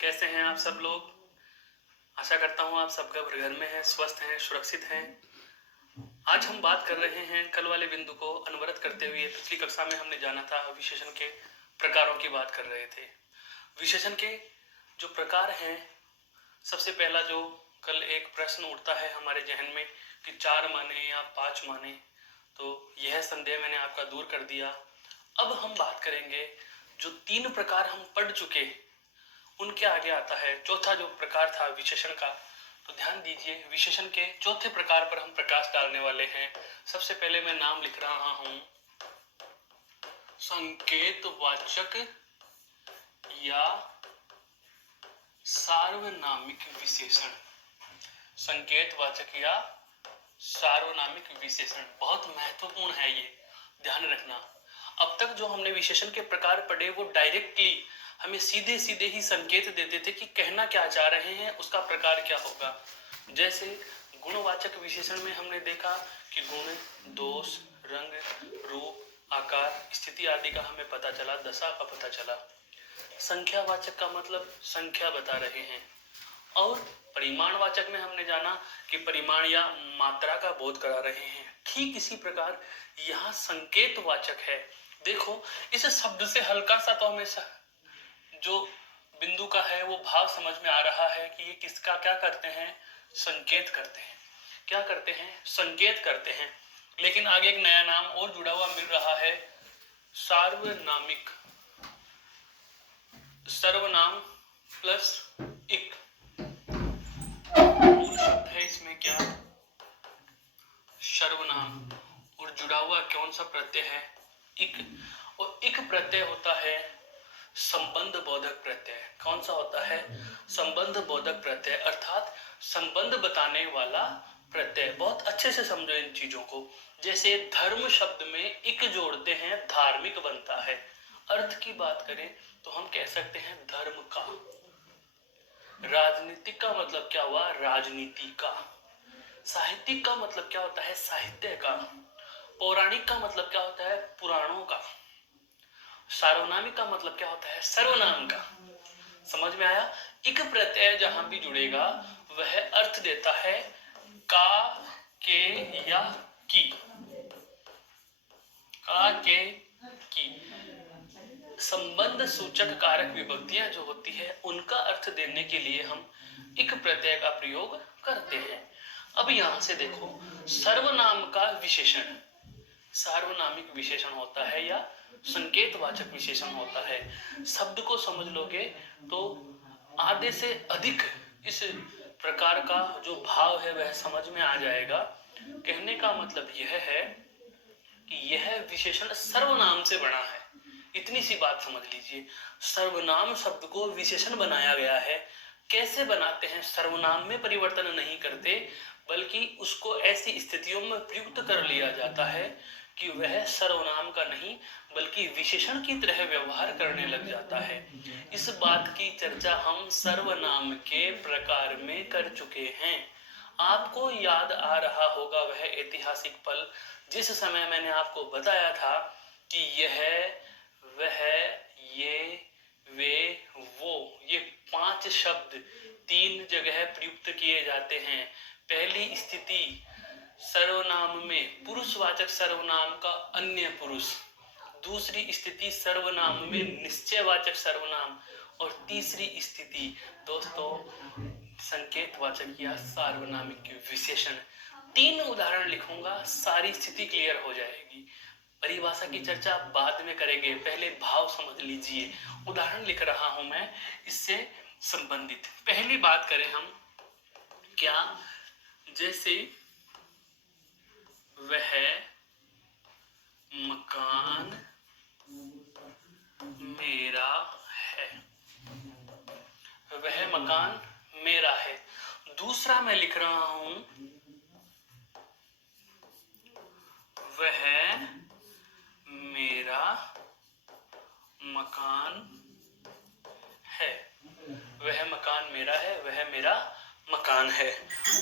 कैसे हैं आप सब लोग। आशा करता हूँ आप सब घर में हैं, स्वस्थ हैं, सुरक्षित हैं। आज हम बात कर रहे हैं कल वाले बिंदु को अनवरत करते हुए। पिछली कक्षा में हमने जाना था, विशेषण के प्रकारों की बात कर रहे थे। विशेषण के जो प्रकार हैं, सबसे पहला जो कल एक प्रश्न उठता है हमारे जहन में कि 4 माने या 5 माने, तो यह संदेह मैंने आपका दूर कर दिया। अब हम बात करेंगे जो 3 प्रकार हम पढ़ चुके, उनके आगे आता है चौथा जो प्रकार था विशेषण का। तो ध्यान दीजिए, विशेषण के चौथे प्रकार पर हम प्रकाश डालने वाले हैं। सबसे पहले मैं नाम लिख रहा हूं, संकेतवाचक या सार्वनामिक विशेषण। संकेतवाचक या सार्वनामिक विशेषण बहुत महत्वपूर्ण है, ये ध्यान रखना। अब तक जो हमने विशेषण के प्रकार पढ़े वो डायरेक्टली हमें सीधे सीधे ही संकेत देते थे कि कहना क्या चाह रहे हैं, उसका प्रकार क्या होगा। जैसे गुणवाचक विशेषण में हमने देखा कि गुण, दोष, रंग, रूप, आकार, स्थिति आदि का हमें पता चला, दशा का पता चला। संख्यावाचक का मतलब संख्या बता रहे हैं। और परिमाणवाचक में हमने जाना कि परिमाण या मात्रा का बोध करा रहे हैं। ठीक इसी प्रकार यहाँ संकेतवाचक है। देखो, इस शब्द से हल्का सा तो हमें जो बिंदु का है वो भाव समझ में आ रहा है कि ये किसका क्या करते हैं, संकेत करते हैं। क्या करते हैं, संकेत करते हैं। लेकिन आगे एक नया नाम और जुड़ा हुआ मिल रहा है, सार्वनामिक। सर्वनाम प्लस इक, मूल शब्द है इसमें क्या, सर्वनाम, और जुड़ा हुआ कौन सा प्रत्यय है, इक। और इक प्रत्यय होता है संबंध बोधक प्रत्यय। कौन सा होता है, संबंध बोधक प्रत्यय, अर्थात संबंध बताने वाला प्रत्यय। बहुत अच्छे से समझो इन चीजों को। जैसे धर्म शब्द में इक जोड़ते हैं, धार्मिक बनता है। अर्थ की बात करें तो हम कह सकते हैं धर्म का। राजनीतिक का मतलब क्या हुआ, राजनीति का। साहित्यिक का मतलब क्या होता है, साहित्य का। पौराणिक का मतलब क्या होता है, पुराणों का। सार्वनामिक का मतलब क्या होता है, सर्वनाम का। समझ में आया। इक प्रत्यय जहां भी जुड़ेगा वह अर्थ देता है का, के या की। का, के, की। संबंध सूचक कारक विभक्तियां जो होती है उनका अर्थ देने के लिए हम इक प्रत्यय का प्रयोग करते हैं। अब यहां से देखो, सर्वनाम का विशेषण सार्वनामिक विशेषण होता है या संकेतवाचक विशेषण होता है। शब्द को समझ लोगे तो आधे से अधिक इस प्रकार का जो भाव है वह समझ में आ जाएगा। कहने का मतलब यह है कि यह विशेषण सर्वनाम से बना है। इतनी सी बात समझ लीजिए, सर्वनाम शब्द को विशेषण बनाया गया है। कैसे बनाते हैं, सर्वनाम में परिवर्तन नहीं करते, बल्कि उसको ऐसी स्थितियों में प्रयुक्त कर लिया जाता है कि वह सर्वनाम का नहीं बल्कि विशेषण की तरह व्यवहार करने लग जाता है। इस बात की चर्चा हम सर्वनाम के प्रकार में कर चुके हैं। आपको याद आ रहा होगा वह ऐतिहासिक पल जिस समय मैंने आपको बताया था कि यह, वह, ये, वे, वो, ये 5 शब्द 3 जगह प्रयुक्त किए जाते हैं। पहली स्थिति सर्वनाम में पुरुषवाचक सर्वनाम का अन्य पुरुष, दूसरी स्थिति सर्वनाम में निश्चयवाचक सर्वनाम, और तीसरी स्थिति दोस्तों संकेतवाचक या सार्वनामिक विशेषण। 3 उदाहरण लिखूंगा, सारी स्थिति क्लियर हो जाएगी। परिभाषा की चर्चा बाद में करेंगे, पहले भाव समझ लीजिए। उदाहरण लिख रहा हूं मैं इससे संबंधित। पहली बात करें हम, क्या, जैसे वह मकान मेरा है, वह मकान मेरा है। दूसरा मैं लिख रहा हूं, वह मेरा मकान है, वह मकान मेरा है, वह मेरा मकान है।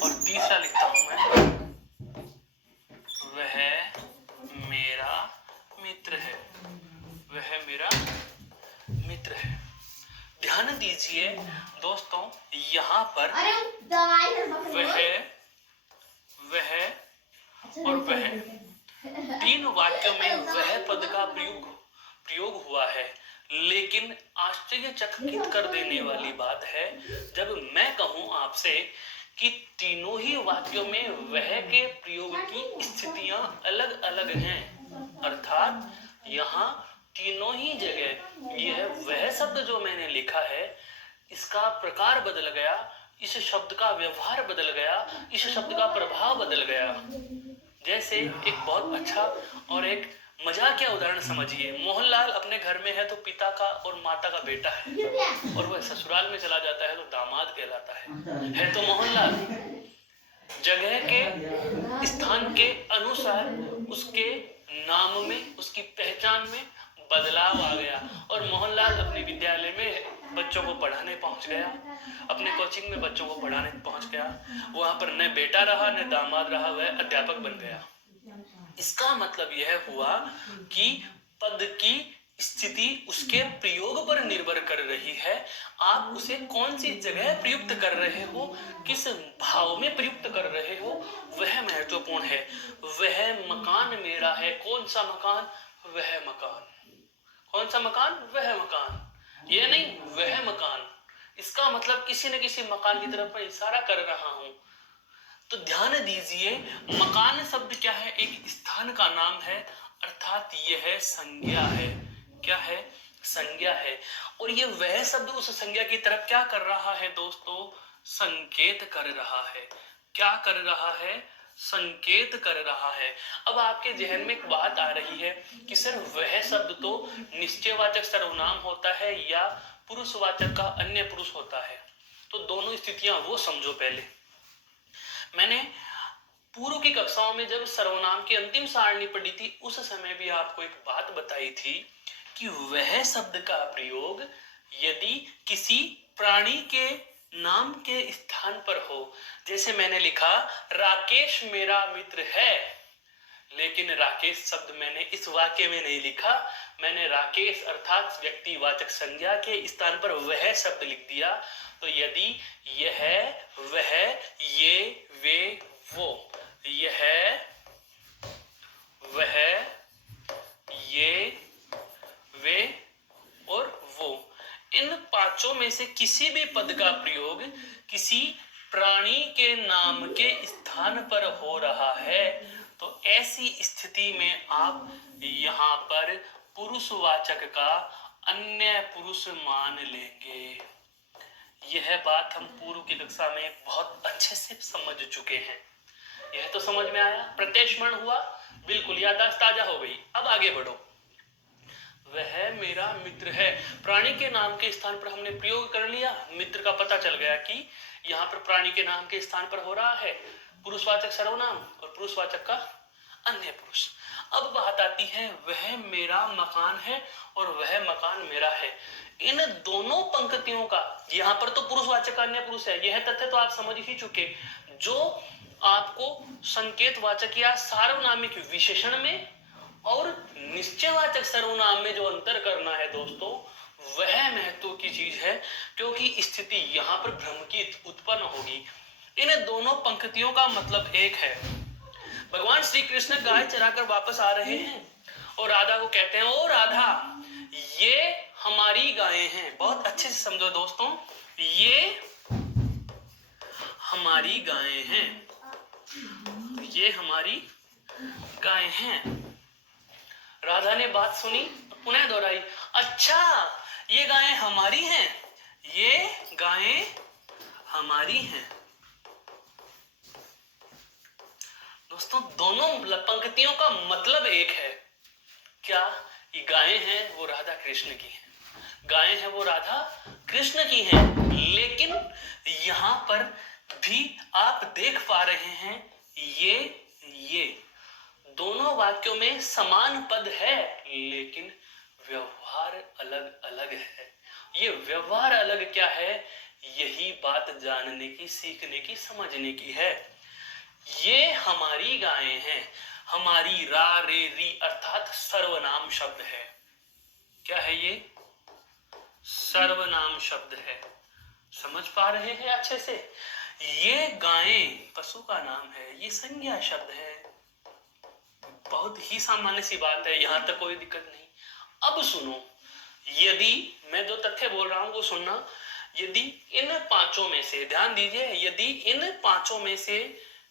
और तीसरा लिखता हूं मैं, वह मेरा मित्र है, वह मेरा मित्र है। ध्यान दीजिए दोस्तों, यहाँ पर वह और वह तीन वाक्यों में वह पद का प्रयोग हुआ है। लेकिन आश्चर्यचकित कर देने वाली बात है जब मैं कहूं आपसे कि तीनों ही वाक्यों में वह के प्रयोग की स्थितियां अलग अलग हैं, अर्थात यहाँ तीनों ही जगह यह वह शब्द जो मैंने लिखा है इसका प्रकार बदल गया, इस शब्द का व्यवहार बदल गया, इस शब्द का प्रभाव बदल गया। जैसे एक बहुत अच्छा और एक मजाकिया उदाहरण समझिए, मोहनलाल अपने घर में है तो पिता का और माता का बेटा है, और वह ससुराल में चला जाता है तो दामाद कहलाता है तो मोहनलाल। जगह के स्थान के अनुसार उसके नाम में, उसकी पहचान में बदलाव आ गया, और मोहनलाल अपने विद्यालय में बच्चों को पढ़ाने पहुंच गया, अपने कोचिंग में बच्चों को पढ़ाने पहुंच गया। वहां पर न बेटा रहा न दामाद रहा, वह अध्यापक बन गया। इसका मतलब यह हुआ कि पद की स्थिति उसके प्रयोग पर निर्भर कर रही है। आप उसे कौन सी जगह प्रयुक्त कर रहे हो, किस भाव में प्रयुक्त कर रहे हो, वह महत्वपूर्ण है। वह मकान मेरा है, कौन सा मकान? वह मकान। कौन सा मकान? वह मकान। यह नहीं वह मकान, इसका मतलब किसी न किसी मकान की तरफ मैं इशारा कर रहा हूं। तो ध्यान दीजिए, मकान शब्द क्या है? एक स्थान का नाम है, अर्थात यह संज्ञा है। क्या है? संज्ञा है। और ये वह शब्द उस संज्ञा की तरफ क्या कर रहा है दोस्तों? संकेत कर रहा है। क्या कर रहा है? संकेत कर रहा है। अब आपके जहन में एक बात आ रही है कि सर वह शब्द तो निश्चयवाचक सर्वनाम होता है या पुरुषवाचक का अन्य पुरुष होता है। तो दोनों स्थितियां वो समझो। पहले मैंने पूर्व की कक्षाओं में जब सर्वनाम की अंतिम सारणी पढ़ी थी उस समय भी आपको एक बात बताई थी कि वह शब्द का प्रयोग यदि किसी प्राणी के नाम के स्थान पर हो, जैसे मैंने लिखा राकेश मेरा मित्र है, लेकिन राकेश शब्द मैंने इस वाक्य में नहीं लिखा, मैंने राकेश अर्थात व्यक्तिवाचक संज्ञा के स्थान पर वह शब्द लिख दिया। तो यदि यह वह ये वे वो, यह वह ये वे और वो, इन पांचों में से किसी भी पद का प्रयोग किसी प्राणी के नाम के स्थान पर हो रहा है तो ऐसी स्थिति में आप यहाँ पर पुरुषवाचक का अन्य पुरुष मान लेंगे। यह बात हम पूर्व की कक्षा में बहुत अच्छे से समझ चुके हैं। यह तो समझ में आया, प्रत्यक्षमण हुआ, बिल्कुल याददाश्त ताजा हो गई। अब आगे बढ़ो। वह मेरा मित्र है, प्राणी के नाम के स्थान पर हमने प्रयोग कर लिया, मित्र का पता चल गया कि यहाँ पर प्राणी के नाम के स्थान पर हो रहा है पुरुषवाचक सर्वनाम और पुरुषवाचक का अन्य पुरुष। अब बात आती है वह मेरा मकान है और वह मकान मेरा है। इन दोनों पंक्तियों का, यहाँ पर तो पुरुषवाचक अन्य पुरुष है, यह तथ्य तो आप समझ ही चुके। जो आपको संकेतवाचक या सार्वनामिक विशेषण में और निश्चयवाचक सर्वनाम में जो अंतर करना है दोस्तों, वह महत्व की चीज है, क्योंकि स्थिति यहाँ पर भ्रम की उत्पन्न होगी। इन दोनों पंक्तियों का मतलब एक है। भगवान श्री कृष्ण गाय चराकर वापस आ रहे हैं और राधा को कहते हैं, ओ राधा ये हमारी गायें हैं। बहुत अच्छे से समझो दोस्तों, ये हमारी गायें हैं, ये हमारी गायें हैं। राधा ने बात सुनी, पुनः दोहराई, अच्छा ये गायें हमारी हैं, ये गायें हमारी हैं। दोस्तों दोनों पंक्तियों का मतलब एक है। क्या? ये गायें हैं वो राधा कृष्ण की हैं, गायें हैं वो राधा कृष्ण की हैं। लेकिन यहां पर भी आप देख पा रहे हैं ये दोनों वाक्यों में समान पद है, लेकिन व्यवहार अलग अलग है। ये व्यवहार अलग क्या है? यही बात जानने की, सीखने की, समझने की है। ये हमारी गायें हैं, हमारी रा रे री अर्थात सर्वनाम शब्द है। क्या है ये? सर्वनाम शब्द है। समझ पा रहे हैं अच्छे से? ये गायें पशु का नाम है, ये संज्ञा शब्द है। बहुत ही सामान्य सी बात है, यहां तक कोई दिक्कत नहीं। अब सुनो, यदि मैं जो तथ्य बोल रहा हूं वो सुनना। यदि इन पांचों में से, ध्यान दीजिए, यदि इन पांचों में से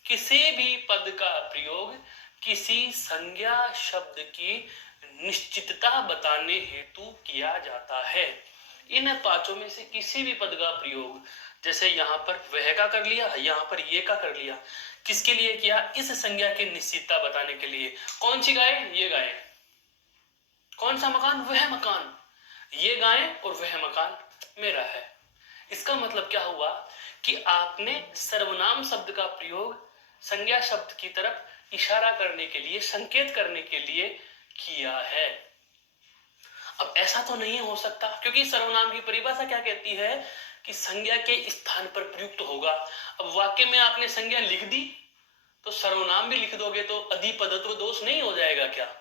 किसी भी पद का प्रयोग किसी संज्ञा शब्द की निश्चितता बताने हेतु किया जाता है, इन पांचों में से किसी भी पद का प्रयोग, जैसे यहां पर वह का कर लिया, यहां पर ये का कर लिया, किसके लिए किया? इस संज्ञा की निश्चितता बताने के लिए। कौन सी गाय? ये गाय। कौन सा मकान? वह मकान। ये गाय और वह मकान मेरा है। इसका मतलब क्या हुआ कि आपने सर्वनाम शब्द का प्रयोग संज्ञा शब्द की तरफ इशारा करने के लिए, संकेत करने के लिए किया है। अब ऐसा तो नहीं हो सकता, क्योंकि सर्वनाम की परिभाषा क्या कहती है कि संज्ञा के स्थान पर प्रयुक्त होगा। अब वाक्य में आपने संज्ञा लिख दी तो सर्वनाम भी लिख दोगे तो अधिपदत्व दोष नहीं हो जाएगा क्या?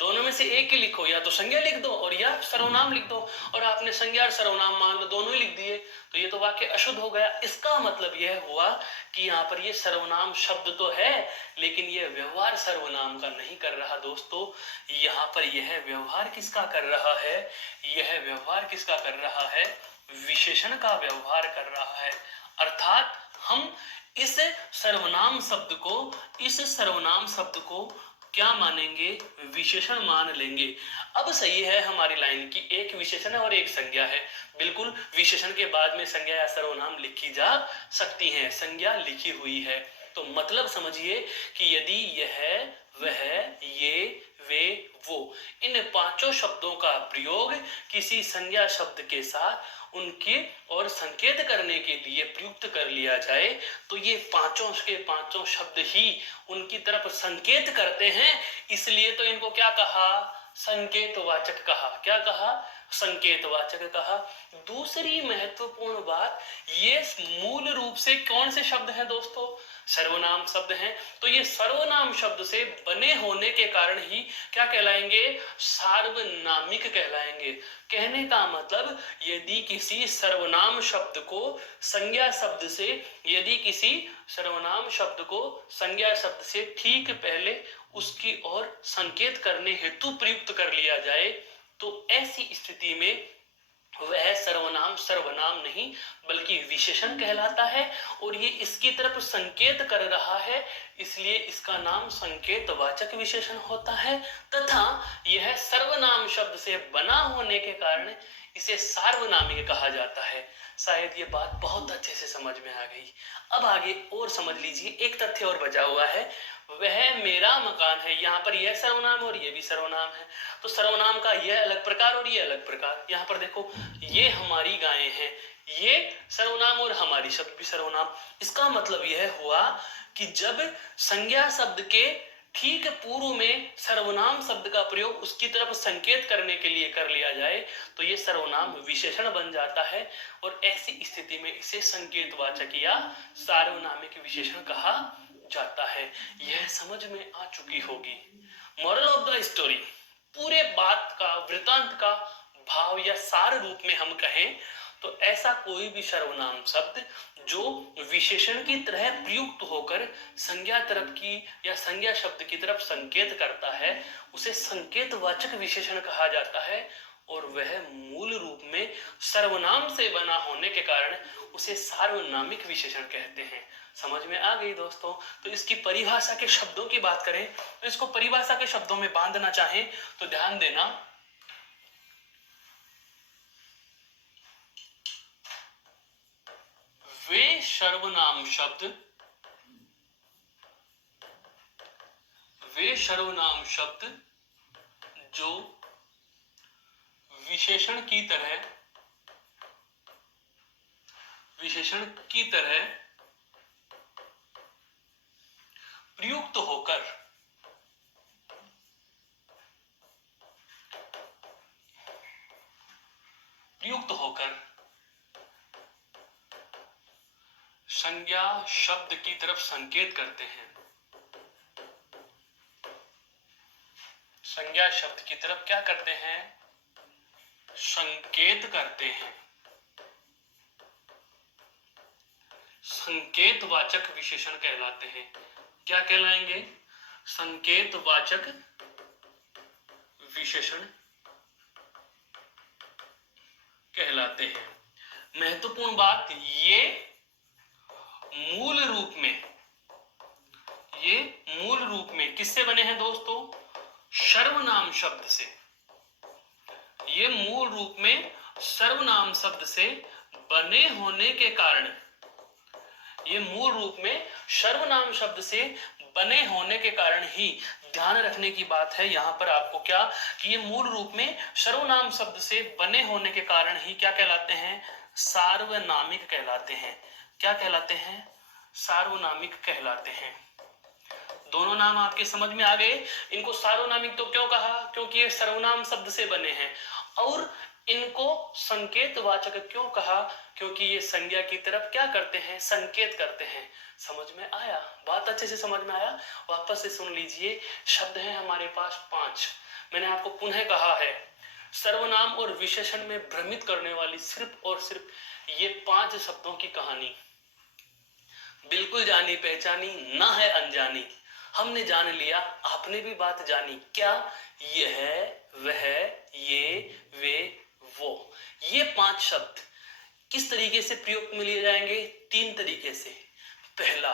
दोनों में से एक ही लिखो, या तो संज्ञा लिख दो और या सर्वनाम लिख दो, और आपने संज्ञा और सर्वनाम मान लो दोनों ही लिख दिए, तो ये तो वाक्य अशुद्ध हो गया। इसका मतलब यह हुआ कि यहाँ पर ये सर्वनाम शब्द तो है, लेकिन यह व्यवहार सर्वनाम का नहीं कर रहा। दोस्तों, यहाँ पर यह व्यवहार किसका कर रहा है? यह व्यवहार किसका कर रहा है? विशेषण का व्यवहार कर रहा है। अर्थात हम इस सर्वनाम शब्द को क्या मानेंगे? विशेषण मान लेंगे। अब सही है, हमारी लाइन की एक विशेषण है और एक संज्ञा है। बिल्कुल, विशेषण के बाद में संज्ञा या सर्वनाम लिखी जा सकती है, संज्ञा लिखी हुई है। तो मतलब समझिए कि यदि यह, वह, ये, वे, वो, इन पांचों शब्दों का प्रयोग किसी संज्ञा शब्द के साथ उनके और संकेत करने के लिए प्रयुक्त कर लिया जाए, तो ये पांचों के पांचों शब्द ही उनकी तरफ संकेत करते हैं। इसलिए तो इनको क्या कहा? संकेतवाचक कहा। क्या कहा? संकेतवाचक कहा। दूसरी महत्वपूर्ण बात, ये मूल रूप से कौन से शब्द हैं दोस्तों? सर्वनाम शब्द हैं। तो ये सर्वनाम शब्द से बने होने के कारण ही क्या कहलाएंगे? सार्वनामिक कहलाएंगे। कहने का मतलब, यदि किसी सर्वनाम शब्द को संज्ञा शब्द से, यदि किसी सर्वनाम शब्द को संज्ञा शब्द से ठीक पहले उसकी ओर संकेत करने हेतु प्रयुक्त कर लिया जाए, तो ऐसी स्थिति में वह सर्वनाम नहीं बल्कि विशेषण कहलाता है, और ये इसकी तरफ संकेत कर रहा है, इसलिए इसका नाम संकेतवाचक विशेषण होता है। तथा यह सर्वनाम शब्द से बना होने के कारण इसे सार्वनामिक कहा जाता है। शायद ये बात बहुत अच्छे से समझ में आ गई। अब आगे और समझ लीजिए, एक तथ्य और बचा हुआ है, वह मेरा मकान है। यहाँ पर यह सर्वनाम और ये भी सर्वनाम है, तो सर्वनाम का यह अलग प्रकार और ये अलग प्रकार। यहाँ पर देखो, ये हमारी गायें हैं, ये सर्वनाम और हमारी शब्द भी सर्वनाम। इसका मतलब यह हुआ कि जब संज्ञा शब्द के ठीक पूर्व में सर्वनाम शब्द का प्रयोग उसकी तरफ संकेत करने के लिए कर लिया जाए, तो ये सर्वनाम विशेषण बन जाता है, और ऐसी स्थिति में इसे संकेतवाचक या सार्वनामिक विशेषण कहा जाता है। यह समझ में आ चुकी होगी। मॉरल ऑफ द स्टोरी, पूरे बात का, वृतांत का भाव या सार रूप में हम कहें तो ऐसा कोई भी सर्वनाम शब्द जो विशेषण की तरह प्रयुक्त होकर संज्ञा तरफ की या संज्ञा शब्द की तरफ संकेत करता है, उसे संकेतवाचक विशेषण कहा जाता है, और वह मूल रूप में सर्वनाम से बना होने के कारण उसे सार्वनामिक विशेषण कहते हैं। समझ में आ गई दोस्तों? तो इसकी परिभाषा के शब्दों की बात करें तो इसको परिभाषा के शब्दों में बांधना चाहें तो ध्यान देना, वे सर्वनाम शब्द जो विशेषण की तरह प्रयुक्त होकर संज्ञा शब्द की तरफ संकेत करते हैं। संज्ञा शब्द की तरफ क्या करते हैं? संकेत करते हैं, संकेतवाचक विशेषण कहलाते हैं। क्या कहलाएंगे? संकेतवाचक विशेषण कहलाते हैं। महत्वपूर्ण बात, ये मूल रूप में किससे बने हैं दोस्तों? सर्वनाम शब्द से। ये मूल रूप में सर्वनाम शब्द से बने होने के कारण, ये मूल रूप में सर्वनाम शब्द से बने होने के कारण ही, ध्यान रखने की बात है यहां पर आपको क्या, कि ये मूल रूप में सर्वनाम शब्द से बने होने के कारण ही क्या कहलाते हैं? सार्वनामिक कहलाते हैं। क्या कहलाते हैं? सार्वनामिक कहलाते हैं। दोनों नाम आपके समझ में आ गए। इनको सार्वनामिक तो क्यों कहा? क्योंकि ये सर्वनाम शब्द से बने हैं। और इनको संकेतवाचक क्यों कहा? क्योंकि ये संज्ञा की तरफ क्या करते हैं? संकेत करते हैं। समझ में आया? बात अच्छे से समझ में आया? वापस से सुन लीजिए। शब्द हैं हमारे पास 5। मैंने आपको पुनः कहा है, सर्वनाम और विशेषण में भ्रमित करने वाली सिर्फ और सिर्फ ये 5 शब्दों की कहानी, बिल्कुल जानी पहचानी ना है, अनजानी। हमने जान लिया, आपने भी बात जानी। क्या? ये है, वह, ये, वे, वो। ये 5 शब्द किस तरीके से प्रयोग में लिए जाएंगे? 3 तरीके से। पहला,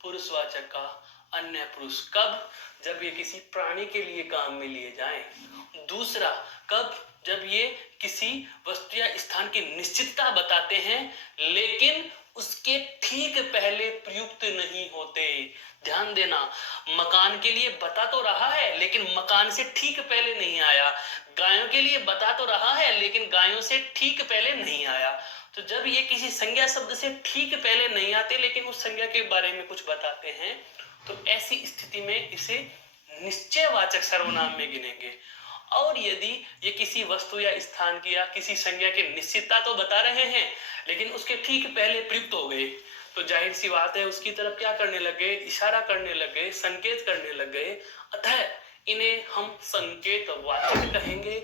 पुरुषवाचक का अन्य पुरुष। कब? जब ये किसी प्राणी के लिए काम में लिए जाएं। दूसरा, कब? जब ये किसी वस्तु या स्थान की निश्चितता बताते हैं लेकिन उसके ठीक पहले प्रयुक्त नहीं होते। ध्यान देना, मकान के लिए बता तो रहा है लेकिन मकान से ठीक पहले नहीं आया। गायों के लिए बता तो रहा है लेकिन गायों से ठीक पहले नहीं आया। तो जब ये किसी संज्ञा शब्द से ठीक पहले नहीं आते लेकिन उस संज्ञा के बारे में कुछ बताते हैं, तो ऐसी स्थिति में इसे निश्चयवाचक सर्वनाम में गिनेंगे। और यदि ये किसी वस्तु या स्थान की या किसी संज्ञा की निश्चितता तो बता रहे हैं लेकिन उसके ठीक पहले प्रयुक्त हो गए, तो जाहिर सी बात है उसकी तरफ क्या करने लग गए? इशारा करने लग गए, संकेत करने लग गए। अतः इन्हें हम संकेतवाचक कहेंगे।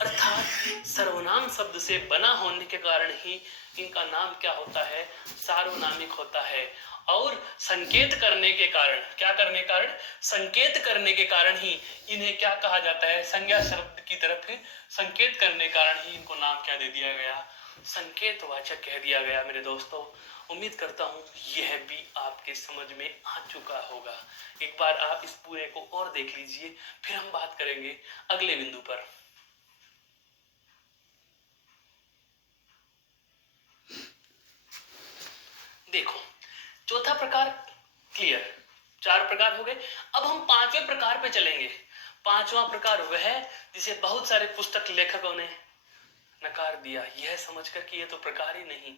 अर्थात सर्वनाम शब्द से बना होने के कारण ही इनका नाम क्या होता है? सार्वनामिक होता है। और संकेत करने के कारण, क्या करने के कारण? संकेत करने के कारण ही इन्हें क्या कहा जाता है? संज्ञा शब्द की तरफ संकेत करने के कारण ही इनको नाम क्या दे दिया गया? संकेतवाचक कह दिया गया। मेरे दोस्तों, उम्मीद करता हूं यह भी आपके समझ में आ चुका होगा। एक बार आप इस पूरे को और देख लीजिए, फिर हम बात करेंगे अगले बिंदु पर। देखो, चौथा प्रकार क्लियर, 4 प्रकार हो गए। अब हम 5वें प्रकार पे चलेंगे। 5वां प्रकार वह जिसे बहुत सारे पुस्तक लेखकों ने नकार दिया, यह समझकर कि यह तो प्रकार ही नहीं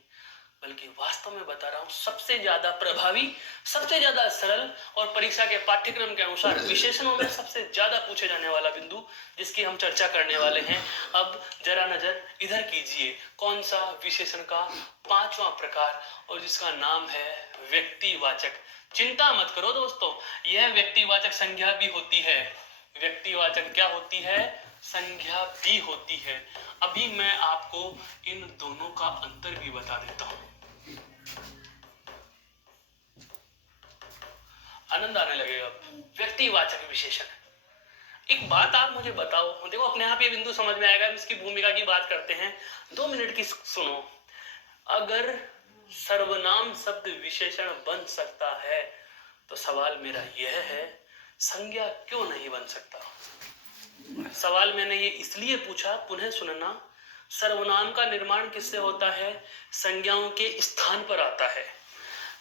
बल्कि वास्तव में बता रहा हूं सबसे ज्यादा प्रभावी, सबसे ज्यादा सरल और परीक्षा के पाठ्यक्रम के अनुसार विशेषणों में सबसे ज्यादा पूछे जाने वाला बिंदु जिसकी हम चर्चा करने वाले हैं। अब जरा नजर इधर कीजिए, कौन सा? विशेषण का 5वां प्रकार, और जिसका नाम है व्यक्तिवाचक। चिंता मत करो दोस्तों, यह व्यक्तिवाचक संज्ञा भी होती है। व्यक्तिवाचक क्या होती है? संज्ञा भी होती है। अभी मैं आपको इन दोनों का अंतर भी बता देता हूं, आनंद आने लगेगा। व्यक्तिवाचक विशेषण, एक बात आप मुझे बताओ, देखो अपने आप ये बिंदु समझ में आएगा। इसकी भूमिका की बात करते हैं, 2 मिनट की सुनो। अगर सर्वनाम शब्द विशेषण बन सकता है तो सवाल मेरा यह है, संज्ञा क्यों नहीं बन सकता? सवाल मैंने ये इसलिए पूछा, पुनः सुनना। सर्वनाम का निर्माण किससे होता है? संज्ञाओं के स्थान पर आता है।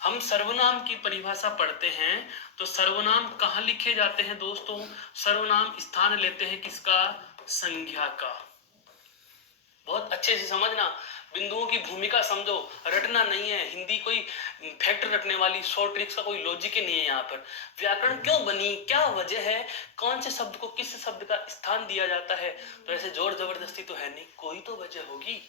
हम सर्वनाम की परिभाषा पढ़ते हैं तो सर्वनाम कहाँ लिखे जाते हैं दोस्तों? सर्वनाम स्थान लेते हैं किसका? संज्ञा का। बहुत अच्छे से समझना, बिंदुओं की भूमिका समझो, रटना नहीं है। हिंदी कोई फैक्ट रटने वाली शॉर्ट ट्रिक्स का कोई लॉजिक ही नहीं है यहाँ पर। व्याकरण क्यों बनी, क्या वजह है, कौन से शब्द को किस शब्द का स्थान दिया जाता है, तो ऐसे जोर जबरदस्ती तो है नहीं, कोई तो वजह होगी।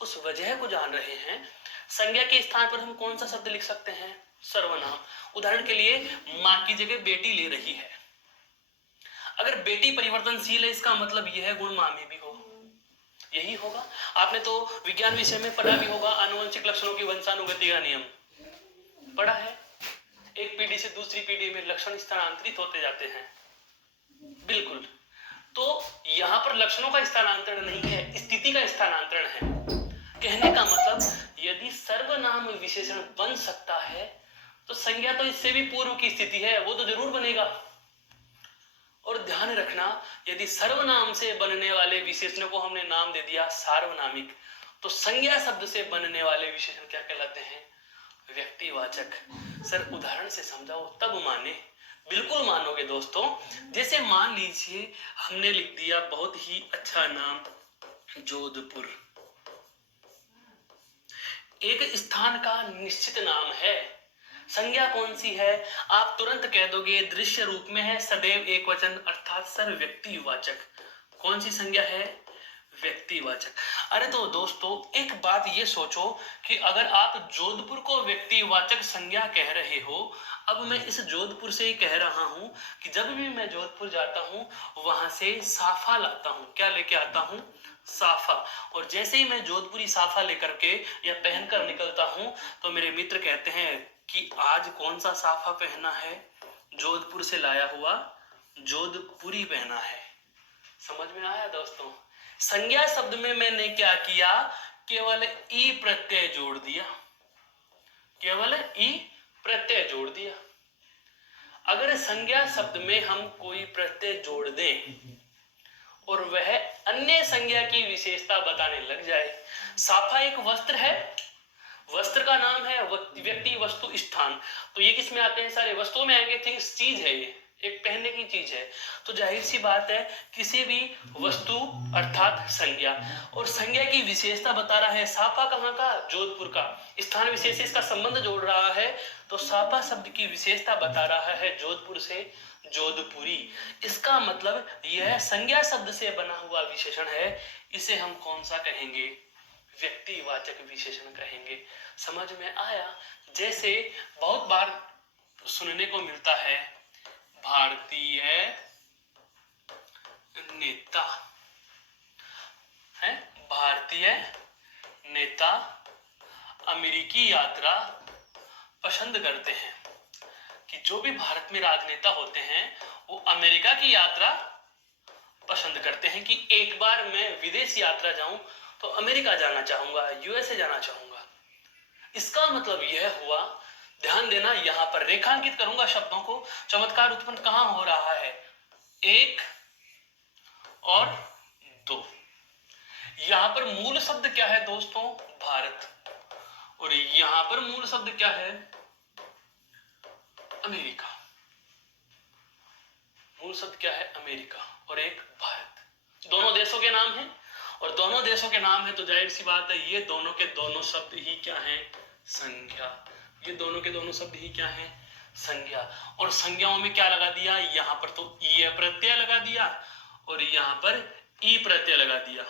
उस वजह को जान रहे हैं। संज्ञा के स्थान पर हम कौन सा शब्द लिख सकते हैं? सर्वनाम। उदाहरण के लिए, माँ की जगह बेटी ले रही है। अगर बेटी परिवर्तनशील है इसका मतलब यह है गुण माँ में भी हो। यही होगा। आपने तो विज्ञान विषय में पढ़ा भी होगा, आनुवंशिक लक्षणों की वंशानुगति का नियम पढ़ा है। एक पीढ़ी से दूसरी पीढ़ी में लक्षण स्थानांतरित होते जाते हैं। बिल्कुल। तो यहां पर लक्षणों का स्थानांतरण नहीं है, स्थिति का स्थानांतरण है। कहने का मतलब यदि सर्वनाम विशेषण बन सकता है तो संज्ञा तो इससे भी पूर्व की स्थिति है, वो तो जरूर बनेगा। और ध्यान रखना, यदि सर्वनाम से बनने वाले विशेषण को हमने नाम दे दिया सार्वनामिक, तो संज्ञा शब्द से बनने वाले विशेषण क्या कहलाते हैं? व्यक्तिवाचक। सर उदाहरण से समझाओ तब माने। बिल्कुल मानोगे दोस्तों। जैसे मान लीजिए हमने लिख दिया बहुत ही अच्छा नाम जोधपुर, एक स्थान का निश्चित नाम है। संज्ञा कौन सी है? आप तुरंत कह दोगे दृश्य रूप में है, सदैव एक वचन अर्थात सर व्यक्तिवाचक। कौन सी संज्ञा है? व्यक्तिवाचक। अरे तो दोस्तों एक बात ये सोचो कि अगर आप जोधपुर को व्यक्तिवाचक संज्ञा कह रहे हो, अब मैं इस जोधपुर से ही कह रहा हूं कि जब भी मैं जोधपुर जाता हूं वहां से साफा लाता हूं। क्या लेके आता हूं? साफा। और जैसे ही मैं जोधपुरी साफा लेकर के या पहनकर निकलता हूं तो मेरे मित्र कहते हैं कि आज कौन सा साफा पहना है? जोधपुर से लाया हुआ जोधपुरी पहना है। समझ में आया दोस्तों? संज्ञा शब्द में मैंने क्या किया? केवल ई प्रत्यय जोड़ दिया, केवल ई प्रत्यय जोड़ दिया। अगर संज्ञा शब्द में हम कोई प्रत्यय जोड़ दें और वह अन्य संज्ञा की विशेषता बताने लग जाए, साफा एक वस्त्र है, वस्त्र का नाम है व्यक्ति वस्तु स्थान, तो ये किस में आते हैं? सारे वस्तुओं में आएंगे। थिंग्स चीज है, ये एक पहनने की चीज है, तो जाहिर सी बात है किसी भी वस्तु अर्थात संज्ञा। और संज्ञा की विशेषता बता रहा है, साफा कहाँ का? जोधपुर का। स्थान विशेष से इसका संबंध जोड़ रहा है, तो साफा शब्द की विशेषता बता रहा है जोधपुर से जोधपुरी। इसका मतलब यह संज्ञा शब्द से बना हुआ विशेषण है। इसे हम कौन सा कहेंगे? व्यक्तिवाचक विशेषण कहेंगे। समझ में आया? जैसे बहुत बार सुनने को मिलता है भारतीय नेता है, भारतीय नेता अमेरिकी यात्रा पसंद करते हैं। कि जो भी भारत में राजनेता होते हैं वो अमेरिका की यात्रा पसंद करते हैं कि एक बार मैं विदेश यात्रा जाऊं तो अमेरिका जाना चाहूंगा, यूएसए जाना चाहूंगा। इसका मतलब यह हुआ, ध्यान देना, यहां पर रेखांकित करूंगा शब्दों को। चमत्कार उत्पन्न कहां हो रहा है? एक और दो। यहां पर मूल शब्द क्या है दोस्तों? भारत। और यहां पर मूल शब्द क्या है? अमेरिका। मूल शब्द क्या है? अमेरिका और एक भारत। दोनों देशों के नाम हैं, और दोनों देशों के नाम है तो जाहिर सी बात है ये दोनों के दोनों शब्द ही क्या हैं? संज्ञा। ये दोनों के दोनों शब्द ही क्या हैं? संज्ञा। और संज्ञाओं में क्या लगा दिया? यहां पर तो ई प्रत्यय लगा दिया और यहां पर ई प्रत्यय लगा दिया,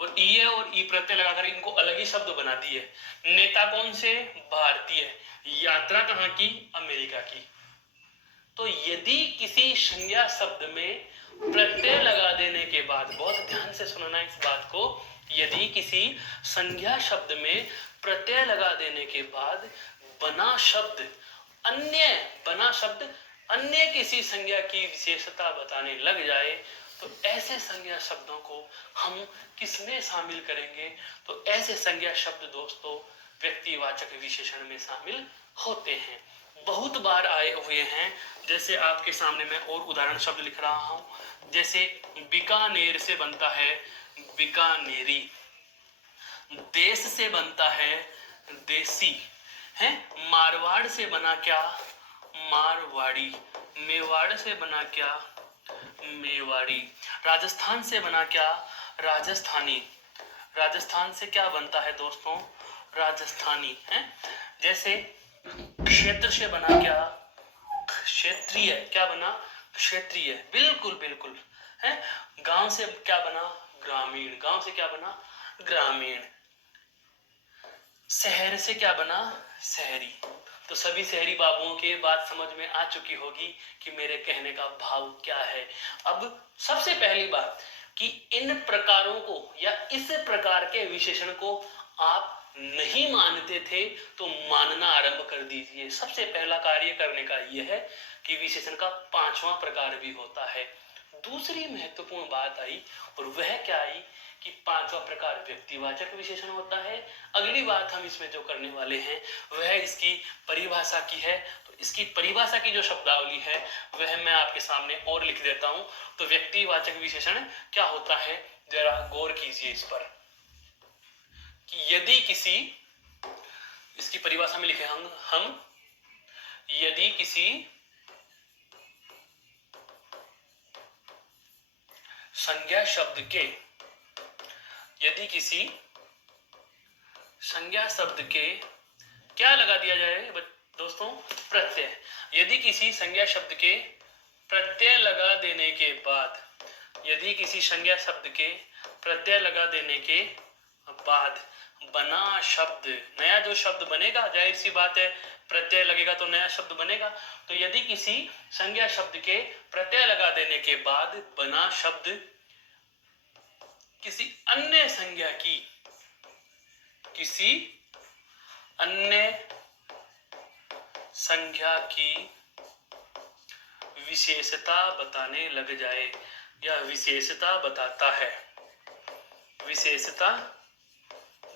और ई और ई प्रत्यय लगाकर इनको अलग ही शब्द बना दिए। नेता कौन से? भारतीय। यात्रा कहां की? अमेरिका की। तो यदि किसी संज्ञा शब्द में प्रत्यय लगा देने के बाद, बहुत ध्यान से सुनना इस बात को, यदि किसी संज्ञा शब्द में प्रत्यय लगा देने के बाद बना शब्द अन्य किसी संज्ञा की विशेषता बताने लग जाए तो ऐसे संज्ञा शब्दों को हम किसमें शामिल करेंगे? तो ऐसे संज्ञा शब्द दोस्तों व्यक्तिवाचक विशेषण में शामिल होते हैं, बहुत बार आए हुए हैं। जैसे आपके सामने मैं और उदाहरण शब्द लिख रहा हूं। जैसे बीकानेर से बनता है बीकानेरी, देश से बनता है देसी, है। मारवाड़ से बना क्या? मारवाड़ी। मेवाड़ से बना क्या? मेवाड़ी। राजस्थान से बना क्या? राजस्थानी। राजस्थान से क्या बनता है दोस्तों? राजस्थानी, है। जैसे क्षेत्र से बना क्या? क्षेत्रीय। क्या बना? क्षेत्रीय। बिल्कुल बिल्कुल, है। गांव से क्या बना? ग्रामीण। गांव से क्या बना? ग्रामीण। शहर से क्या बना? शहरी। तो सभी शहरी बाबुओं के बात समझ में आ चुकी होगी कि मेरे कहने का भाव क्या है। अब सबसे पहली बात, कि इन प्रकारों को या इस प्रकार के विशेषण को आप नहीं मानते थे तो मानना आरंभ कर दीजिए। सबसे पहला कार्य करने का यह है कि विशेषण का पांचवा प्रकार भी होता है। दूसरी महत्वपूर्ण बात आई और वह क्या आई कि पांचवा प्रकार व्यक्तिवाचक विशेषण होता है। अगली बात हम इसमें जो करने वाले हैं वह इसकी परिभाषा की है। तो इसकी परिभाषा की जो शब्दावली है वह मैं आपके सामने और लिख देता हूं। तो व्यक्तिवाचक विशेषण क्या होता है, जरा गौर कीजिए इस पर कि यदि किसी, इसकी परिभाषा में लिखे हम यदि किसी संज्ञा शब्द के, यदि किसी संज्ञा शब्द के क्या लगा दिया जाए दोस्तों, प्रत्यय। यदि किसी संज्ञा शब्द के प्रत्यय लगा देने के बाद, यदि किसी संज्ञा शब्द के प्रत्यय लगा देने के बाद बना शब्द, नया जो शब्द बनेगा, जाहिर सी बात है प्रत्यय लगेगा तो नया शब्द बनेगा। तो यदि किसी संज्ञा शब्द के प्रत्यय लगा देने के बाद बना शब्द किसी अन्य संज्ञा की, किसी अन्य संज्ञा की विशेषता बताने लग जाए या विशेषता बताता है, विशेषता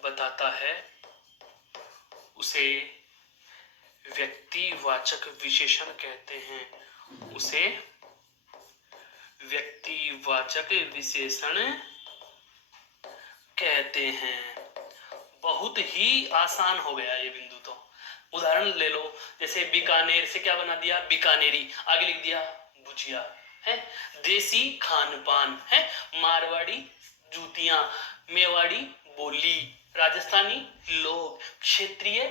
बताता है, उसे व्यक्तिवाचक विशेषण कहते हैं। उसे व्यक्तिवाचक विशेषण कहते हैं। बहुत ही आसान हो गया ये बिंदु। तो उदाहरण ले लो, जैसे बीकानेर से क्या बना दिया, बीकानेरी, आगे लिख दिया भुजिया है। देसी खान पान है, मारवाड़ी जूतियां, मेवाड़ी बोली, राजस्थानी लोग, क्षेत्रीय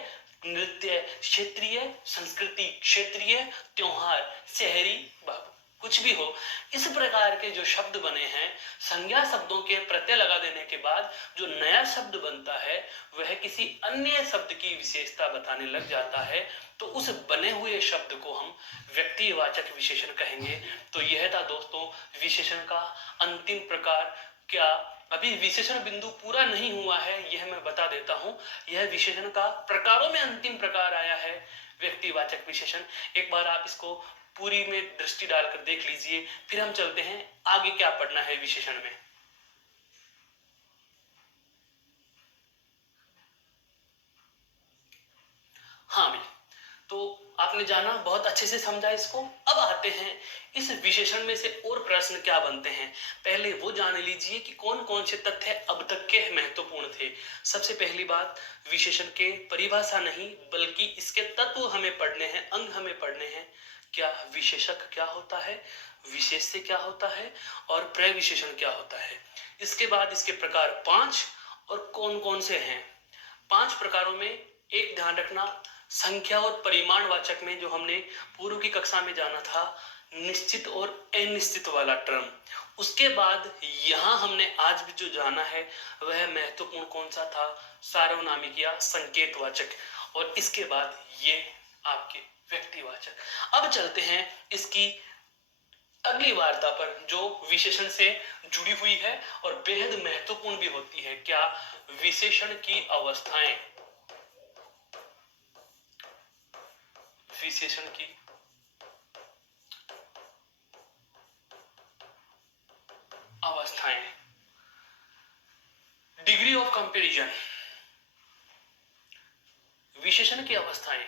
नृत्य, क्षेत्रीय संस्कृति, क्षेत्रीय त्योहार, शहरी बाबू, कुछ भी हो। इस प्रकार के जो शब्द बने हैं, संज्ञा शब्दों के प्रत्यय लगा देने के बाद जो नया शब्द बनता है वह किसी अन्य शब्द की विशेषता बताने लग जाता है, तो उस बने हुए शब्द को हम व्यक्तिवाचक विशेषण कहेंगे। तो यह था दोस्तों विशेषण का अंतिम प्रकार। क्या अभी विशेषण बिंदु पूरा नहीं हुआ है, यह मैं बता देता हूं। यह विशेषण का प्रकारों में अंतिम प्रकार आया है व्यक्तिवाचक विशेषण। एक बार आप इसको पूरी में दृष्टि डालकर देख लीजिए, फिर हम चलते हैं आगे क्या पढ़ना है विशेषण में। हाँ भाई, तो आपने जाना, बहुत अच्छे से समझा इसको। अब आते हैं इस विशेषण में से और प्रश्न क्या बनते हैं, पहले वो जान लीजिए कि कौन कौन से तथ्य अब तक के महत्वपूर्ण थे। सबसे पहली बात, विशेषण के परिभाषा नहीं बल्कि इसके तत्व हमें पढ़ने हैं, अंग हमें पढ़ने हैं। क्या विशेषक क्या होता है, विशेष्य क्या होता है और प्रविशेषण क्या होता है। इसके बाद इसके प्रकार 5 और कौन कौन से हैं। 5 प्रकारों में एक ध्यान रखना, संख्या और परिमाणवाचक में जो हमने पूर्व की कक्षा में जाना था निश्चित और अनिश्चित वाला टर्म। उसके बाद यहाँ हमने आज भी जो जाना है वह महत्वपूर्ण कौन सा था, सार्वनामिक या संकेतवाचक। और इसके बाद ये आपके व्यक्तिवाचक। अब चलते हैं इसकी अगली वार्ता पर जो विशेषण से जुड़ी हुई है और बेहद महत्वपूर्ण भी होती है। क्या विशेषण की अवस्थाएं, विशेषण की अवस्थाएं, डिग्री ऑफ कंपैरिजन। विशेषण की अवस्थाएं,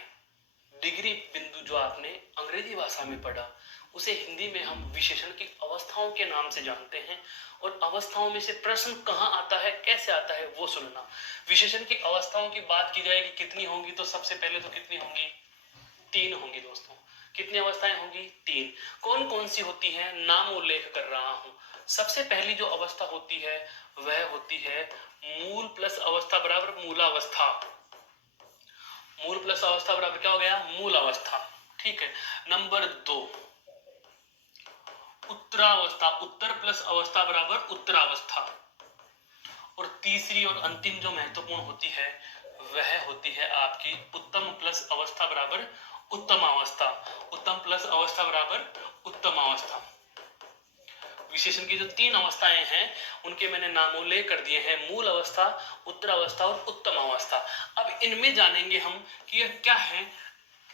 डिग्री बिंदु जो आपने अंग्रेजी भाषा में पढ़ा उसे हिंदी में हम विशेषण की अवस्थाओं के नाम से जानते हैं। और अवस्थाओं में से प्रश्न कहां आता है, कैसे आता है वो सुनना। विशेषण की अवस्थाओं की बात की जाएगी कितनी होंगी, तो सबसे पहले तो कितनी होंगी, 3 होंगी दोस्तों। कितनी अवस्थाएं होंगी, 3। कौन कौन सी होती हैं, नाम उल्लेख कर रहा हूं। सबसे पहली जो अवस्था होती है वह होती है मूल प्लस अवस्था बराबर मूलावस्था। मूल प्लस अवस्था बराबर क्या हो गया, मूल अवस्था। ठीक है। नंबर 2 उत्तरावस्था, उत्तर प्लस अवस्था बराबर उत्तरावस्था। और तीसरी और अंतिम जो महत्वपूर्ण होती है वह होती है आपकी उत्तम प्लस अवस्था बराबर उत्तम अवस्था। उत्तम प्लस अवस्था बराबर उत्तम अवस्था। विशेषण की जो 3 अवस्थाएं हैं उनके मैंने नाम उल्लेख कर दिए हैं, मूल अवस्था, उत्तरावस्था और उत्तम अवस्था। अब इनमें जानेंगे हम कि यह क्या है,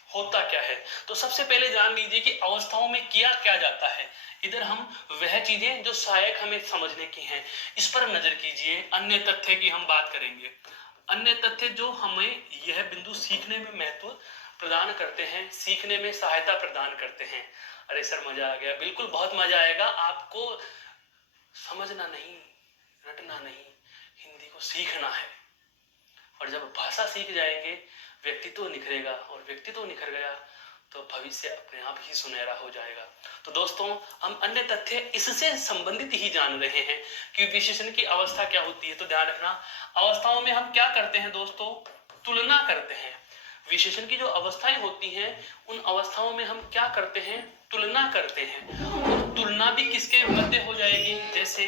होता क्या है। तो सबसे पहले जान लीजिए कि अवस्थाओं में किया क्या जाता है। इधर हम वह चीजें जो सहायक हमें समझने की हैं इस पर नजर कीजिए। अन्य तथ्य की हम बात करेंगे। अन्य तथ्य जो हमें यह बिंदु सीखने में महत्व प्रदान करते हैं, सीखने में सहायता प्रदान करते हैं। अरे सर मजा आ गया, बिल्कुल बहुत मजा आएगा। आपको समझना नहीं, रटना नहीं, हिंदी को सीखना है। और जब भाषा सीख जाएंगे व्यक्तित्व निखरेगा, और व्यक्तित्व निखर गया तो भविष्य अपने आप ही सुनहरा हो जाएगा। तो दोस्तों हम अन्य तथ्य इससे संबंधित ही जान रहे हैं कि विशेषण की अवस्था क्या होती है। तो ध्यान रखना, अवस्थाओं में हम क्या करते हैं दोस्तों, तुलना करते हैं। विशेषण की जो अवस्थाएं होती हैं उन अवस्थाओं में हम क्या करते हैं, तुलना करते हैं। और तुलना भी किसके मध्य हो जाएगी, जैसे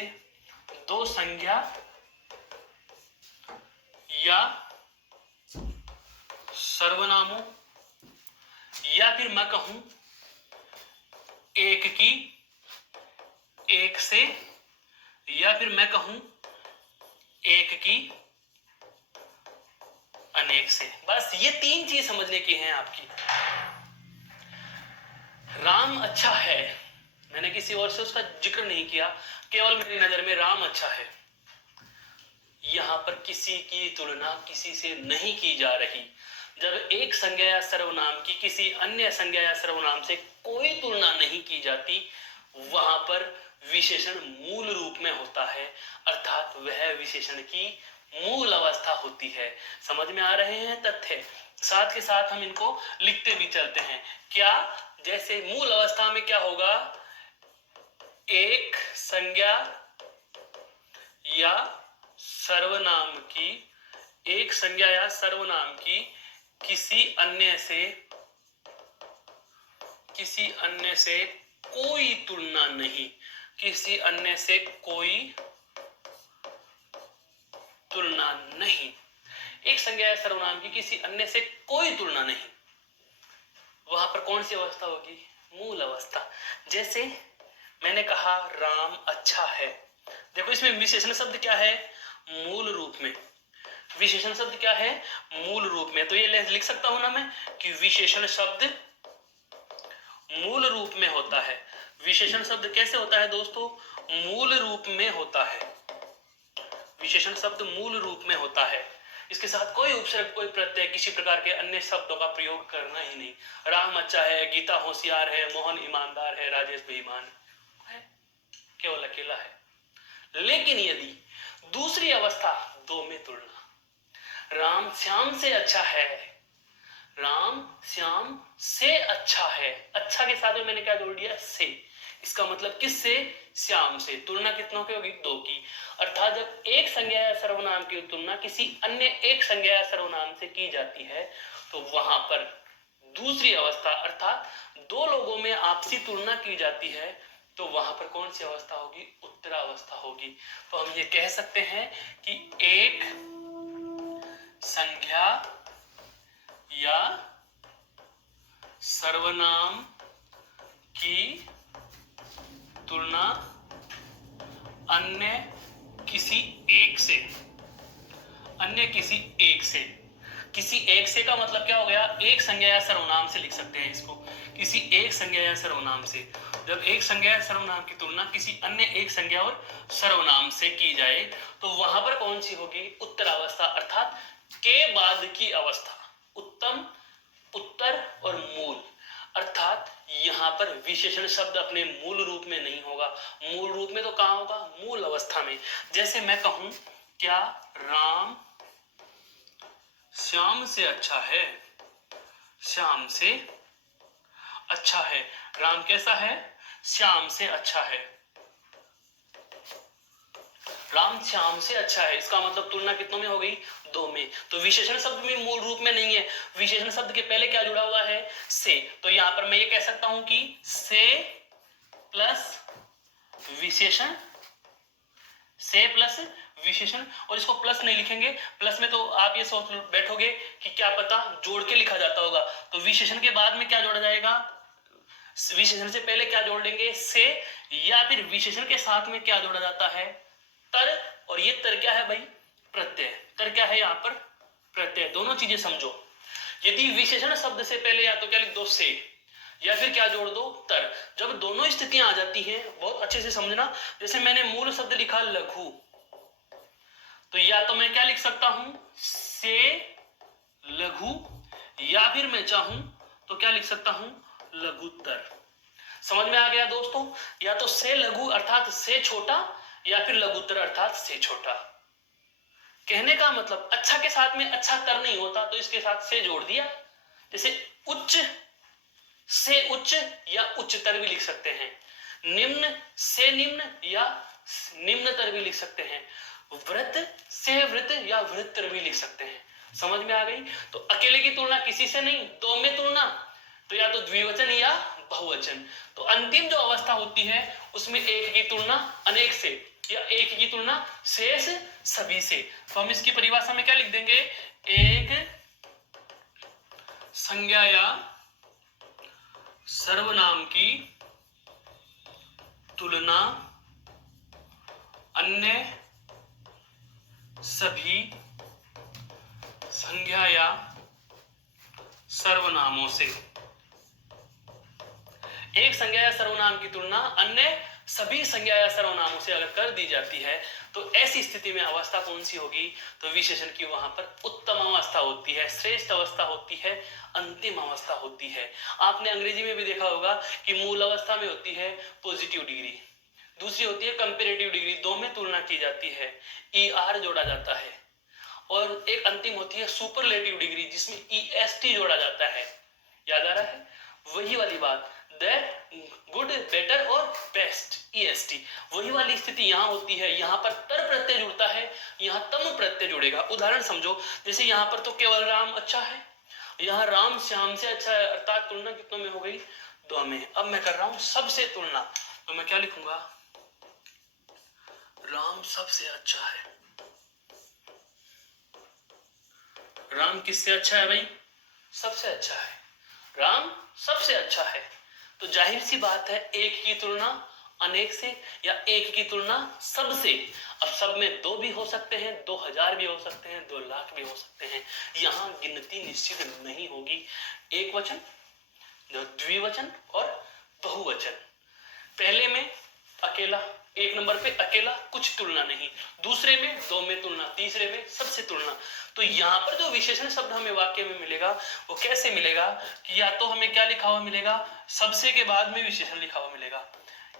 दो संज्ञा या सर्वनामों, या फिर मैं कहूं एक की एक से, या फिर मैं कहूं एक की अनेक से। बस ये 3 चीज समझने की हैं आपकी। राम अच्छा है, मैंने किसी और से उसका जिक्र नहीं किया, केवल मेरी नजर में राम अच्छा है। यहां पर किसी की तुलना किसी से नहीं की जा रही। जब एक संज्ञा या सर्वनाम की किसी अन्य संज्ञा या सर्वनाम से कोई तुलना नहीं की जाती, वहां पर विशेषण मूल रूप में होता है, अर्थात वह विशेषण की मूल अवस्था होती है। समझ में आ रहे हैं तथ्य? साथ के साथ हम इनको लिखते भी चलते हैं। क्या, जैसे मूल अवस्था में क्या होगा, एक संज्ञा या सर्वनाम की, एक संज्ञा या सर्वनाम की किसी अन्य से कोई तुलना नहीं, किसी अन्य से कोई तुलना नहीं। एक संज्ञा या सर्वनाम की किसी अन्य से कोई तुलना नहीं, वहां पर कौन सी अवस्था होगी, मूल अवस्था। जैसे मैंने कहा राम अच्छा है, देखो इसमें विशेषण शब्द क्या है, मूल रूप में। विशेषण शब्द क्या है, मूल रूप में। तो ये लिख सकता हूं ना मैं कि विशेषण शब्द मूल रूप में होता है। विशेषण शब्द कैसे होता है दोस्तों, मूल रूप में होता है। विशेषण शब्द मूल रूप में होता है, इसके साथ कोई उपसर्ग, कोई प्रत्यय, किसी प्रकार के अन्य शब्दों का प्रयोग करना ही नहीं। राम अच्छा है, गीता होशियार है, मोहन ईमानदार है, राजेश बेईमान है, केवल अकेला है। लेकिन यदि दूसरी अवस्था, दो में तुलना, राम श्याम से अच्छा है, राम श्याम से अच्छा है, अच्छा के साथ में मैंने क्या जोड़ दिया, से। इसका मतलब किससे, श्याम से। तुलना कितनों की होगी, दो की। अर्थात जब एक संज्ञा या सर्वनाम की तुलना किसी अन्य एक संज्ञा या सर्वनाम से की जाती है तो वहां पर दूसरी अवस्था, अर्थात दो लोगों में आपसी तुलना की जाती है, तो वहां पर कौन सी अवस्था होगी, उत्तरावस्था होगी। तो हम ये कह सकते हैं कि एक संज्ञा या सर्वनाम की तुलना अन्य किसी एक से, अन्य किसी एक से, किसी एक से का मतलब क्या हो गया, एक संज्ञा या सर्वनाम से लिख सकते हैं इसको, किसी एक संज्ञा या सर्वनाम से। जब एक संज्ञा या सर्वनाम की तुलना किसी अन्य एक संज्ञा और सर्वनाम से की जाए तो वहां पर कौन सी होगी, उत्तरावस्था, अर्थात के बाद की अवस्था। उत्तम, उत्तर और मूल, अर्थात यहां पर विशेषण शब्द अपने मूल रूप में नहीं होगा। मूल रूप में तो कहां होगा, मूल अवस्था में। जैसे मैं कहूं क्या राम श्याम से अच्छा है, श्याम से अच्छा है, राम कैसा है, श्याम से अच्छा है, राम श्याम से अच्छा है। इसका मतलब तुलना कितनों में हो गई, दो में। तो विशेषण शब्द में मूल रूप में नहीं है, विशेषण शब्द के पहले क्या जुड़ा हुआ है, से। तो यहां पर मैं ये कह सकता हूं कि से प्लस विशेषण, से प्लस विशेषण। और इसको प्लस नहीं लिखेंगे, प्लस में तो आप ये सोच बैठोगे कि क्या पता जोड़ के लिखा जाता होगा। तो विशेषण के बाद में क्या जोड़ा जाएगा, विशेषण से पहले क्या जोड़ लेंगे, से, या फिर विशेषण के साथ में क्या जोड़ा जाता है, तर, और ये तर क्या है भाई, प्रत्यय। तर क्या है यहाँ पर, प्रत्यय। दोनों चीजें समझो। यदि विशेषण शब्द से पहले या तो क्या लिख दो, से, या फिर क्या जोड़ दो, तर। जब दोनों स्थितियां आ जाती हैं, बहुत अच्छे से समझना। जैसे मैंने मूल शब्द लिखा लघु, तो या तो मैं क्या लिख सकता हूं, से लघु, या फिर मैं चाहूं तो क्या लिख सकता हूं, लघुत्तर। समझ में आ गया दोस्तों। या तो से लघु अर्थात से छोटा, या फिर लघुत्तर अर्थात से छोटा। कहने का मतलब अच्छा के साथ में अच्छा तर नहीं होता तो इसके साथ से जोड़ दिया। जैसे उच्च से उच्च या उच्चतर भी लिख सकते हैं। निम्न से निम्न या निम्नतर भी लिख सकते हैं। वृत्त से वृत्त या वृत्तर भी लिख सकते हैं। समझ में आ गई। तो अकेले की तुलना किसी से नहीं, दो में तुलना, तो या तो द्विवचन या बहुवचन। तो अंतिम जो अवस्था होती है उसमें एक की तुलना अनेक से, या एक की तुलना शेष सभी से। तो हम इसकी परिभाषा में क्या लिख देंगे, एक संज्ञा या सर्वनाम की तुलना अन्य सभी संज्ञा या सर्वनामों से। एक संज्ञा या सर्वनाम की तुलना अन्य सभी संज्ञा या सर्वनामों से अगर कर दी जाती है तो ऐसी स्थिति में अवस्था कौन सी होगी, तो विशेषण की वहां पर उत्तम अवस्था होती है, श्रेष्ठ अवस्था होती है, अंतिम अवस्था होती है। आपने अंग्रेजी में भी देखा होगा कि मूल अवस्था में होती है पॉजिटिव डिग्री, दूसरी होती है कंपेरेटिव डिग्री, दो में तुलना की जाती है, ER जोड़ा जाता है, और एक अंतिम होती है सुपरलेटिव डिग्री जिसमें EST जोड़ा जाता है। याद आ रहा है, वही वाली बात, दैट, गुड, बेटर और बेस्ट, EST। वही वाली स्थिति यहाँ होती है। यहाँ पर तर प्रत्यय जुड़ता है, यहाँ तम प्रत्यय जुड़ेगा। उदाहरण समझो, जैसे यहाँ पर तो केवल राम अच्छा है, यहाँ राम श्याम से अच्छा है, अर्थात तुलना कितनों में हो गई, दो में। अब मैं कर रहा हूं सबसे तुलना, तो मैं क्या लिखूंगा, राम सबसे अच्छा है। राम किससे अच्छा है भाई, सबसे अच्छा है, राम सबसे अच्छा है। तो जाहिर सी बात है एक की तुलना अनेक से या एक की तुलना सब से। अब सब में दो भी हो सकते हैं, 2000 भी हो सकते हैं, 2 लाख भी हो सकते हैं, यहां गिनती निश्चित नहीं होगी। एक वचन, द्विवचन और बहुवचन। पहले में अकेला, एक नंबर पे अकेला, कुछ तुलना नहीं, दूसरे में दो में तुलना, तीसरे में सबसे तुलना। तो यहाँ पर जो विशेषण शब्द हमें वाक्य में मिलेगा वो कैसे मिलेगा कि या तो हमें क्या लिखा हुआ मिलेगा, सबसे के बाद में विशेषण लिखा हुआ मिलेगा,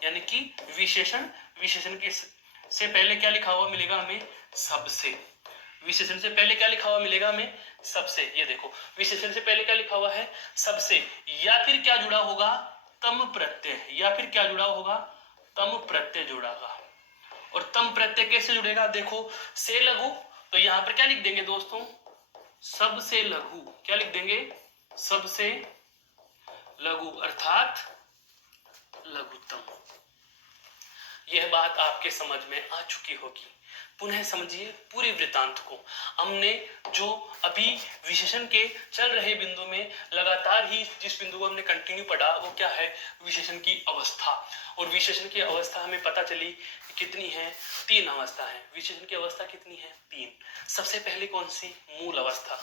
यानी कि विशेषण, विशेषण के से पहले क्या लिखा हुआ मिलेगा हमें, सबसे। विशेषण से पहले क्या लिखा हुआ मिलेगा हमें, सबसे। ये देखो विशेषण से पहले क्या लिखा हुआ है, सबसे, या फिर क्या जुड़ा होगा, तम प्रत्यय, या फिर क्या जुड़ा होगा, तम प्रत्यय जुड़ागा। और तम प्रत्यय कैसे जुड़ेगा, देखो से लघु, तो यहां पर क्या लिख देंगे दोस्तों, सबसे लघु। क्या लिख देंगे, सबसे लघु अर्थात लघुत्तम। यह बात आपके समझ में आ चुकी होगी। पुनः समझिए पूरे वृत्तांत को। हमने जो अभी विशेषण के चल रहे बिंदु में लगातार ही जिस बिंदु को हमने कंटिन्यू पढ़ा वो क्या है, विशेषण की अवस्था। और विशेषण की अवस्था हमें पता चली कितनी है, 3 अवस्था है। विशेषण की अवस्था कितनी है, 3। सबसे पहले कौन सी, मूल अवस्था,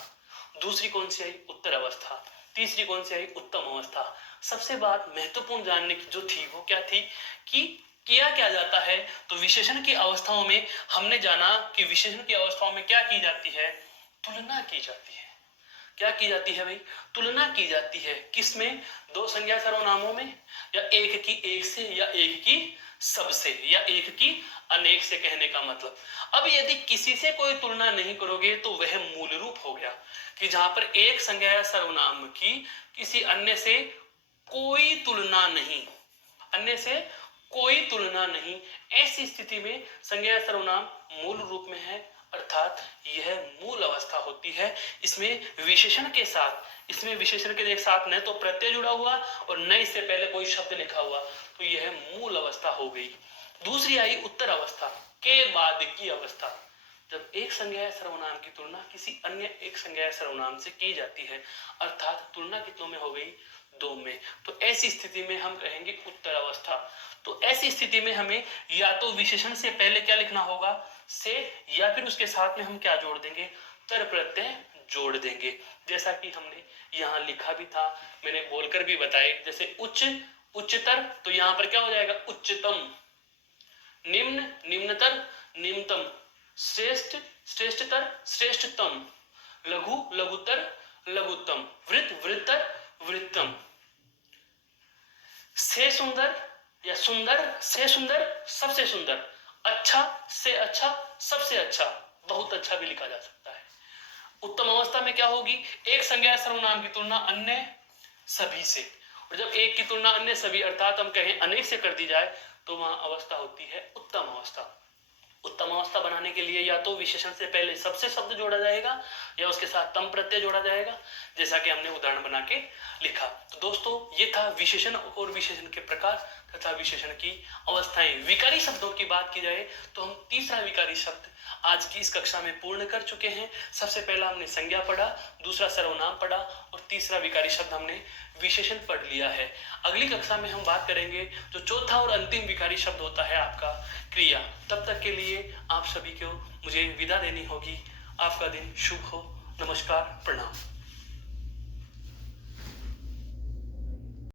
दूसरी कौन सी आई, उत्तर अवस्था, तीसरी कौन सी आई, उत्तम अवस्था। सबसे बात महत्वपूर्ण जानने की जो थी वो क्या थी कि किया क्या जाता है, तो विशेषण की अवस्थाओं में हमने जाना कि विशेषण की अवस्थाओं में क्या की जाती है, तुलना की जाती है। क्या की जाती है भाई, तुलना की जाती है। किसमें, दो संज्ञा सर्वनामों में, या एक की एक से, या एक की सब से, या एक की अनेक से। कहने का मतलब अब यदि किसी से कोई तुलना नहीं करोगे तो वह मूल रूप हो गया कि जहां पर एक संज्ञा या सर्वनाम की किसी अन्य से कोई तुलना नहीं, अन्य से कोई तुलना नहीं। ऐसी स्थिति में संज्ञा सर्वनाम मूल रूप में है, अर्थात यह मूल अवस्था होती है। इसमें विशेषण के साथ, इसमें विशेषण के साथ न तो प्रत्यय जुड़ा हुआ और न इससे पहले कोई शब्द लिखा हुआ, तो यह मूल अवस्था हो गई। दूसरी आई उत्तर अवस्था, के बाद की अवस्था। जब एक संज्ञा सर्वनाम की तुलना किसी अन्य एक संज्ञा सर्वनाम से की जाती है, अर्थात तुलना कितनों में हो गई, दो में, तो ऐसी स्थिति में हम कहेंगे उत्तर अवस्था। तो ऐसी स्थिति में हमें या तो विशेषण से पहले क्या लिखना होगा, से, या फिर उसके साथ में हम क्या जोड़ देंगे, तर प्रत्यय जोड़ देंगे। जैसा कि हमने यहाँ लिखा भी था, मैंने बोलकर भी बताए, जैसे उच्च उच्चतर, तो यहाँ पर क्या हो जाएगा, उच्चतम, निम्न निम्नतर निम्नतम, श्रेष्ठ श्रेष्ठतर श्रेष्ठतम, लघु लघुतर लघुत्तम, वृत्त वृत्तर वृत्तम, से सुंदर या सुंदर से सुंदर सबसे सुंदर, अच्छा से अच्छा सबसे अच्छा, बहुत अच्छा भी लिखा जा सकता है। उत्तम अवस्था में क्या होगी, एक संज्ञा सर्वनाम की तुलना अन्य सभी से, और जब एक की तुलना अन्य सभी अर्थात हम कहें अनेक से कर दी जाए तो वहां अवस्था होती है उत्तम अवस्था। उत्तम अवस्था बनाने के लिए या तो विशेषण से पहले सबसे शब्द जोड़ा जाएगा या उसके साथ तम प्रत्यय जोड़ा जाएगा, जैसा कि हमने उदाहरण बना के लिखा। तो दोस्तों ये था विशेषण और विशेषण के प्रकार तथा विशेषण की अवस्थाएं। विकारी शब्दों की बात की जाए तो हम तीसरा विकारी शब्द आज की इस कक्षा में पूर्ण कर चुके हैं। सबसे पहला हमने संज्ञा पढ़ा, दूसरा सर्वनाम पढ़ा और तीसरा विकारी शब्द हमने विशेषण पढ़ लिया है। अगली कक्षा में हम बात करेंगे जो चौथा और अंतिम विकारी शब्द होता है आपका क्रिया। तब तक के लिए आप सभी को मुझे विदा देनी होगी। आपका दिन शुभ हो। नमस्कार, प्रणाम।